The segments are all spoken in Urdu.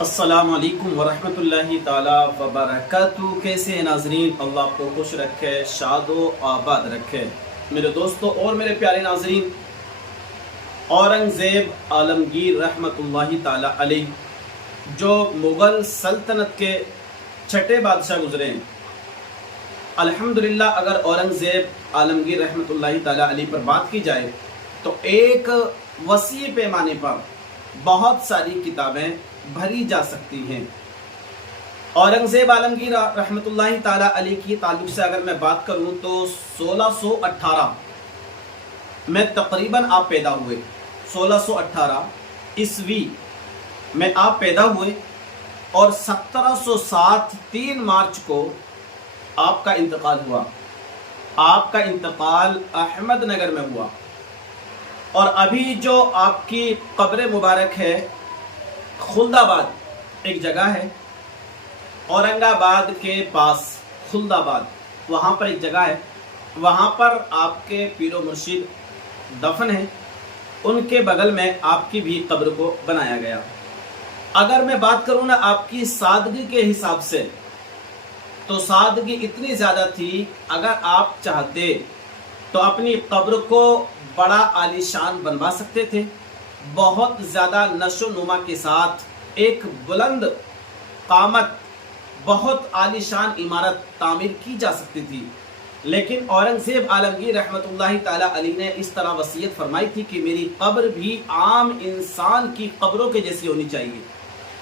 السلام علیکم ورحمۃ اللہ تعالی وبرکاتہ۔ کیسے ہیں ناظرین؟ اللہ آپ کو خوش رکھے، شاد و آباد رکھے۔ میرے دوستوں اور میرے پیارے ناظرین، اورنگزیب عالمگیر رحمۃ اللہ تعالی علیہ جو مغل سلطنت کے چھٹے بادشاہ گزرے ہیں، الحمدللہ اگر اورنگزیب عالمگیر رحمۃ اللہ تعالی علیہ پر بات کی جائے تو ایک وسیع پیمانے پر بہت ساری کتابیں بھری جا سکتی ہیں۔ اورنگزیب عالمگیر رحمۃ اللہ تعالی علیہ کی تعلق سے اگر میں بات کروں تو 1618 میں تقریباً آپ پیدا ہوئے، 1618 عیسوی میں آپ پیدا ہوئے اور 1707 3 مارچ کو آپ کا انتقال ہوا۔ آپ کا انتقال احمد نگر میں ہوا، اور ابھی جو آپ کی قبر مبارک ہے خلد آباد ایک جگہ ہے، اورنگ آباد کے پاس خلد آباد، وہاں پر ایک جگہ ہے، وہاں پر آپ کے پیر و مرشد دفن ہیں، ان کے بغل میں آپ کی بھی قبر کو بنایا گیا۔ اگر میں بات کروں نا آپ کی سادگی کے حساب سے تو سادگی اتنی زیادہ تھی، اگر آپ چاہتے تو اپنی قبر کو بڑا عالی شان بنوا سکتے تھے، بہت زیادہ نشو و نما کے ساتھ ایک بلند قامت بہت عالی شان عمارت تعمیر کی جا سکتی تھی، لیکن اورنگزیب عالمگیر رحمۃ اللہ تعالی علیہ نے اس طرح وصیت فرمائی تھی کہ میری قبر بھی عام انسان کی قبروں کے جیسی ہونی چاہیے۔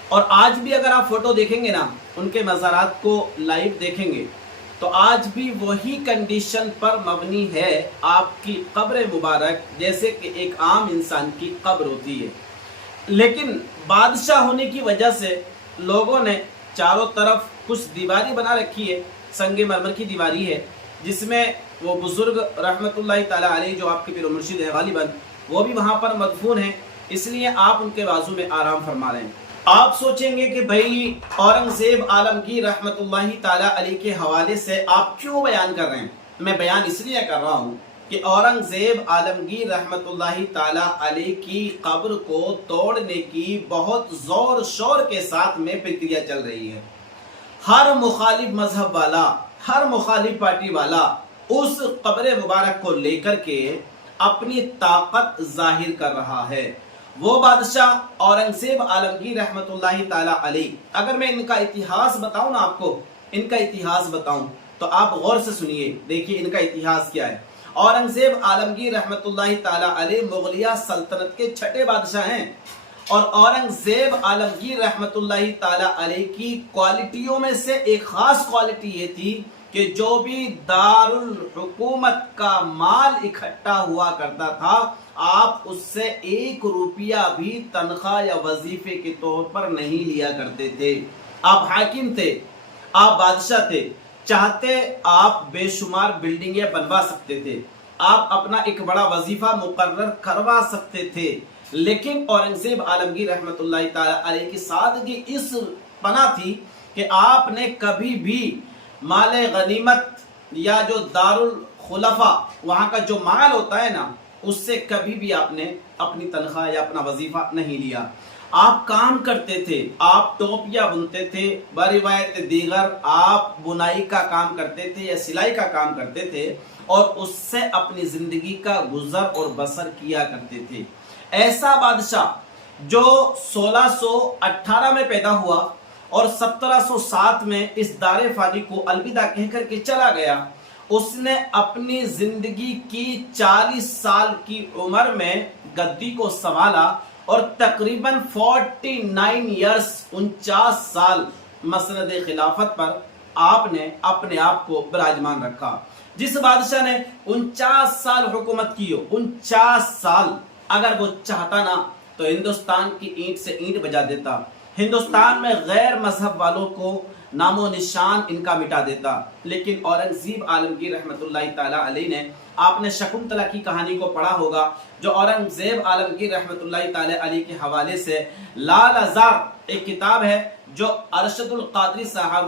اور آج بھی اگر آپ فوٹو دیکھیں گے نا، ان کے مزارات کو لائیو دیکھیں گے تو آج بھی وہی کنڈیشن پر مبنی ہے آپ کی قبر مبارک، جیسے کہ ایک عام انسان کی قبر ہوتی ہے۔ لیکن بادشاہ ہونے کی وجہ سے لوگوں نے چاروں طرف کچھ دیواری بنا رکھی ہے، سنگ مرمر کی دیواری ہے، جس میں وہ بزرگ رحمت اللہ تعالی علیہ جو آپ کے پیر و مرشد ہیں غالباً، وہ بھی وہاں پر مدفون ہیں، اس لیے آپ ان کے بازو میں آرام فرما رہے ہیں۔ آپ سوچیں گے کہ بھئی اورنگزیب عالمگیر رحمت اللہ تعالی علیہ کے حوالے سے آپ کیوں بیان کر رہے ہیں؟ میں بیان اس لیے کر رہا ہوں کہ اورنگزیب عالمگیر رحمت اللہ تعالی علیہ کی قبر کو توڑنے کی بہت زور شور کے ساتھ میں پرکریا چل رہی ہے۔ ہر مخالف مذہب والا، ہر مخالف پارٹی والا اس قبر مبارک کو لے کر کے اپنی طاقت ظاہر کر رہا ہے۔ وہ بادشاہ اورنگزیب عالمگیر رحمت اللہ تعالی علیہ، اگر میں ان کا اتہاس بتاؤں نا آپ کو، ان کا اتہاس بتاؤں تو آپ غور سے سنیے، دیکھیے ان کا اتہاس کیا ہے۔ اورنگزیب عالمگیر رحمت اللہ تعالی علیہ مغلیہ سلطنت کے چھٹے بادشاہ ہیں، اور اورنگزیب عالمگیر رحمت اللہ تعالی علیہ کی کوالٹیوں میں سے ایک خاص کوالٹی یہ تھی کہ جو بھی دارالحکومت کا مال اکٹھا ہوا کرتا تھا، آپ اس سے 1 روپیہ بھی تنخواہ یا وظیفے کے طور پر نہیں لیا کرتے تھے۔ آپ حاکم تھے، آپ بادشاہ تھے، چاہتے آپ بے شمار بلڈنگیں بنوا سکتے تھے، آپ اپنا ایک بڑا وظیفہ مقرر کروا سکتے تھے، لیکن اورنگزیب عالمگیر رحمت اللہ تعالی علیہ کی سادگی اس پناہ تھی کہ آپ نے کبھی بھی مال غنیمت یا جو دارالخلفاء وہاں کا جو مال ہوتا ہے نا، اس سے کبھی بھی آپ نے اپنی تنخواہ یا اپنا وظیفہ نہیں لیا۔ آپ کام کرتے تھے، آپ ٹوپیاں بنتے تھے، بروایت دیگر آپ بنائی کا کام کرتے تھے یا سلائی کا کام کرتے تھے، اور اس سے اپنی زندگی کا گزر اور بسر کیا کرتے تھے۔ ایسا بادشاہ جو 1618 میں پیدا ہوا اور 1707 میں اس دار فانی کو الوداع کہہ کر کے چلا گیا، اس نے اپنی زندگی کی 40 سال کی عمر میں گدی کو سنبھالا، اور تقریباً 49 ایئرس 49 سال مسند خلافت پر آپ نے اپنے آپ کو براجمان رکھا۔ جس بادشاہ نے 49 سال حکومت کی ہو، 49 سال، اگر وہ چاہتا نا تو ہندوستان کی اینٹ سے اینٹ بجا دیتا، ہندوستان میں غیر مذہب والوں کو نام و نشان ان کا مٹا دیتا، لیکن اورنگزیب عالمگیر رحمت اللہ تعالی علیہ نے، آپ نے شکنتلا کی کہانی کو پڑھا ہوگا، جو اورنگزیب عالمگیر رحمت اللہ تعالی علیہ کے حوالے سے لال ازار ایک کتاب ہے جو ارشد القادری صاحب